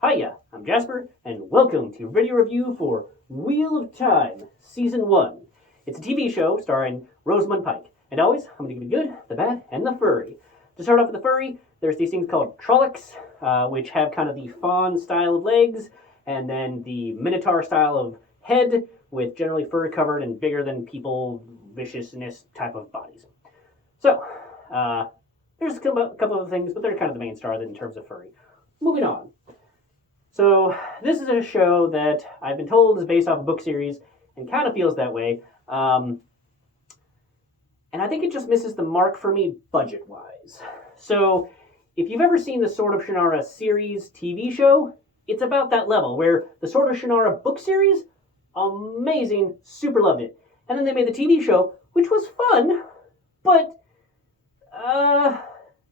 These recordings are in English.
Hiya, I'm Jasper, and welcome to video review for Wheel of Time, Season 1. It's a TV show starring Rosamund Pike. And always, I'm going to give you the good, the bad, and the furry. To start off with the furry, there's these things called Trollocs, which have kind of the fawn style of legs, and then the Minotaur style of head, with generally fur covered and bigger than people, viciousness type of bodies. So, there's a couple of things, but they're kind of the main star in terms of furry. Moving on. So this is a show that I've been told is based off a book series and kind of feels that way. And I think it just misses the mark for me budget-wise. So if you've ever seen the Sword of Shannara series TV show, it's about that level, where the Sword of Shannara book series, amazing, super loved it. And then they made the TV show, which was fun, but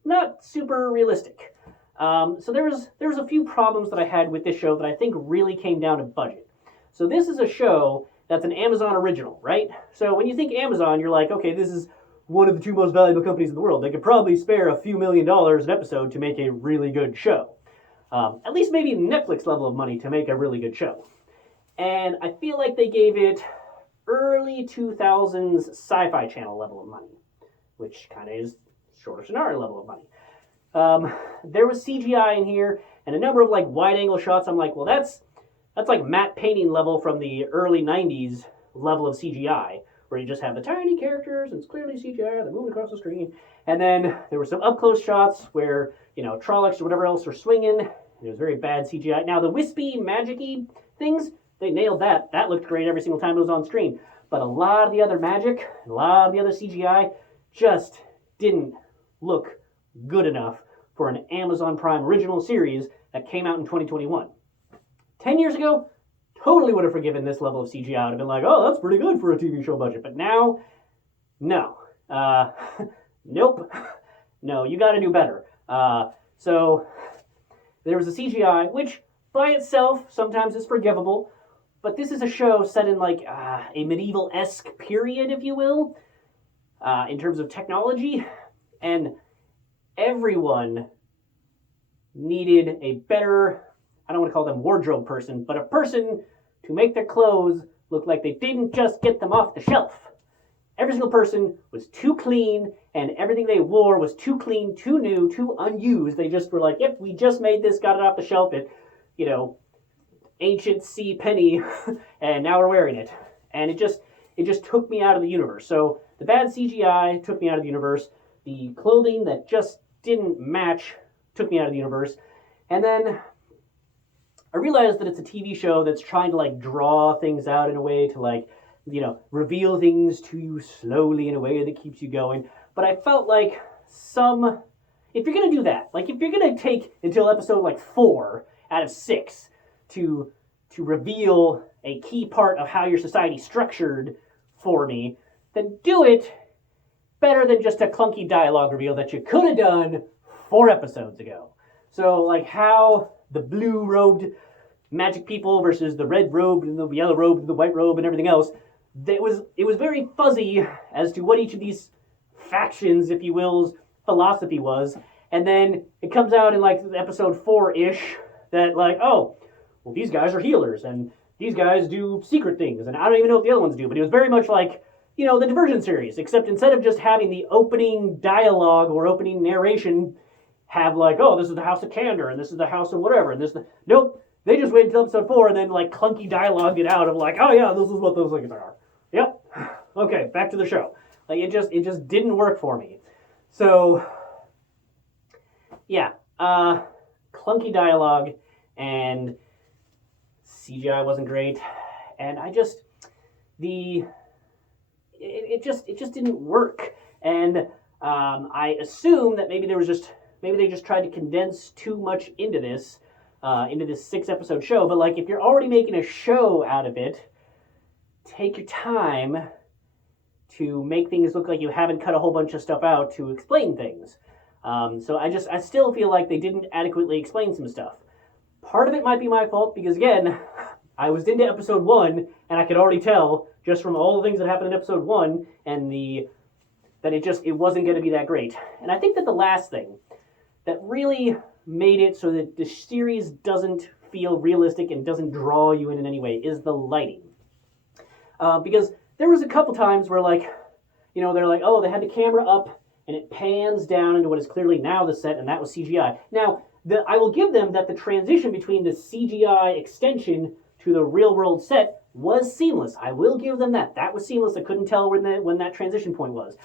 not super realistic. So there was a few problems that I had with this show that I think really came down to budget. So this is a show that's an Amazon original, right? So when you think Amazon, you're like, okay, this is one of the two most valuable companies in the world. They could probably spare a few $1 million an episode to make a really good show. At least maybe Netflix level of money to make a really good show. And I feel like they gave it early 2000s Sci-Fi Channel level of money, which kind of is Sword of Shannara level of money. There was CGI in here and a number of like wide angle shots. I'm like, well, that's like matte painting level from the early 90s level of CGI, where you just have the tiny characters and it's clearly CGI, they're moving across the screen. And then there were some up close shots where, Trollocs or whatever else are swinging. It was very bad CGI. Now the wispy, magic-y things, they nailed that. That looked great every single time it was on screen. But a lot of the other magic, a lot of the other CGI just didn't look good enough for an Amazon Prime original series that came out in 2021. 10 years ago, totally would have forgiven this level of CGI. I would have been like, oh, that's pretty good for a TV show budget. But now, no. Nope. No, you got to do better. So there was a CGI, which by itself sometimes is forgivable. But this is a show set in like a medieval-esque period, if you will, in terms of technology. And everyone needed a better, I don't want to call them wardrobe person, but a person to make their clothes look like they didn't just get them off the shelf. Every single person was too clean, and everything they wore was too clean, too new, too unused. They just were like, yep, we just made this, got it off the shelf at, ancient sea penny, and now we're wearing it. And it just took me out of the universe. So the bad CGI took me out of the universe. The clothing that just didn't match took me out of the universe. And then I realized that it's a TV show that's trying to like draw things out in a way to like, reveal things to you slowly in a way that keeps you going. But I felt like if you're going to do that, like if you're going to take until episode like 4 out of 6 to reveal a key part of how your society's structured for me, then do it better than just a clunky dialogue reveal that you could have done 4 episodes ago. So, like how the blue-robed magic people versus the red-robed and the yellow-robed and the white-robed and everything else, it was very fuzzy as to what each of these factions, if you will's, philosophy was. And then it comes out in like episode 4-ish that like, oh, well, these guys are healers and these guys do secret things and I don't even know what the other ones do. But it was very much like, the Divergent series, except instead of just having the opening dialogue or opening narration have like, oh, this is the House of Candor and this is the House of whatever and nope, they just waited until episode 4 and then like clunky dialogued it out of like, oh yeah, this is what those things are. Yep. Okay, back to the show. Like it just didn't work for me. So yeah, clunky dialogue and CGI wasn't great, and it just didn't work. And I assume that maybe they just tried to condense too much into this 6-episode show. But like, if you're already making a show out of it, take your time to make things look like you haven't cut a whole bunch of stuff out to explain things. So I still feel like they didn't adequately explain some stuff. Part of it might be my fault because, again, I was into episode 1 and I could already tell just from all the things that happened in episode 1 and that it wasn't going to be that great. And I think that the last thing that really made it so that the series doesn't feel realistic and doesn't draw you in any way is the lighting. Because there was a couple times where, like, you know, they're like, oh, they had the camera up and it pans down into what is clearly now the set, and that was CGI. Now, I will give them that the transition between the CGI extension to the real-world set was seamless. I will give them that. That was seamless. I couldn't tell when that transition point was.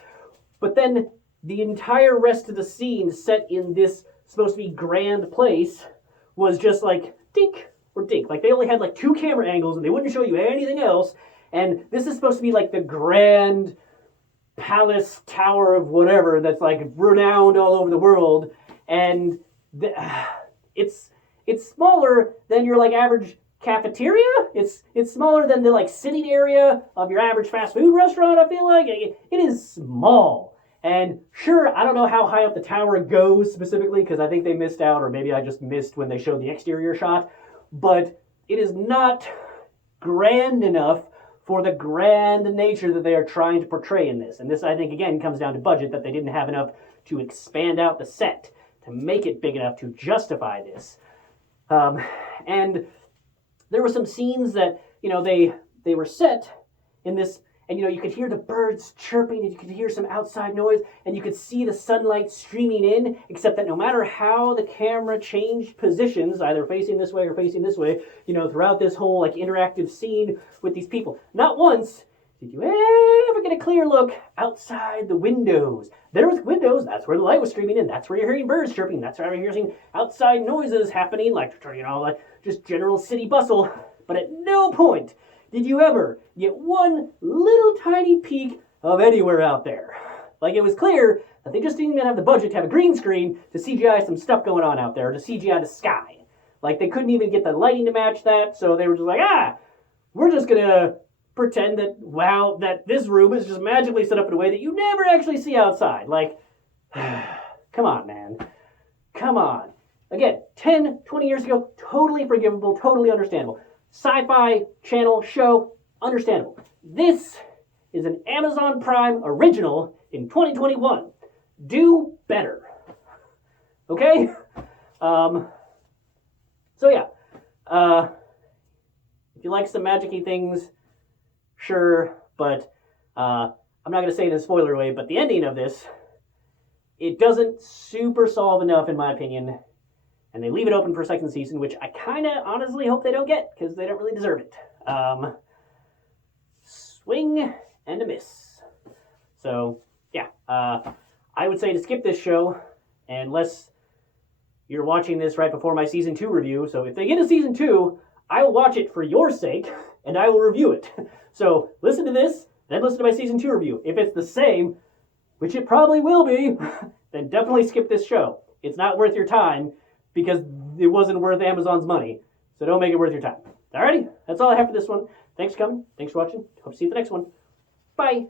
But then the entire rest of the scene set in this supposed to be grand place was just like dink or dink. Like they only had like 2 camera angles and they wouldn't show you anything else. And this is supposed to be like the grand palace tower of whatever that's like renowned all over the world. And it's smaller than your like average cafeteria. It's smaller than the like sitting area of your average fast food restaurant. I feel like it is small. And sure, I don't know how high up the tower goes specifically because I think they missed out, or maybe I just missed when they showed the exterior shot. But it is not grand enough for the grand nature that they are trying to portray in this. And this, I think, again, comes down to budget, that they didn't have enough to expand out the set to make it big enough to justify this. And there were some scenes that, you know, they were set in this, and, you know, you could hear the birds chirping, and you could hear some outside noise, and you could see the sunlight streaming in, except that no matter how the camera changed positions, either facing this way or facing this way, you know, throughout this whole, like, interactive scene with these people, not once did you ever get a clear look outside the windows. There was windows, that's where the light was streaming in, that's where you're hearing birds chirping, that's where you're hearing outside noises happening, like, you know, like, just general city bustle. But at no point did you ever get one little tiny peek of anywhere out there. Like, it was clear that they just didn't even have the budget to have a green screen to CGI some stuff going on out there, to CGI the sky. Like, they couldn't even get the lighting to match that, so they were just like, we're just gonna pretend that, wow, that this room is just magically set up in a way that you never actually see outside. Like, come on, man. Come on. Again, 10, 20 years ago, totally forgivable, totally understandable. Sci-Fi Channel show, understandable. This is an Amazon Prime original in 2021. Do better. Okay? So yeah. If you like some magic-y things, sure, but I'm not going to say it in a spoiler way, but the ending of this, it doesn't super solve enough, in my opinion, and they leave it open for a second season, which I kind of honestly hope they don't get, because they don't really deserve it. Swing and a miss. So, yeah, I would say to skip this show, unless you're watching this right before my Season 2 review. So if they get a Season 2, I will watch it for your sake, and I will review it. So listen to this, then listen to my Season 2 review. If it's the same, which it probably will be, then definitely skip this show. It's not worth your time, because it wasn't worth Amazon's money. So don't make it worth your time. Alrighty, that's all I have for this one. Thanks for coming. Thanks for watching. Hope to see you at the next one. Bye.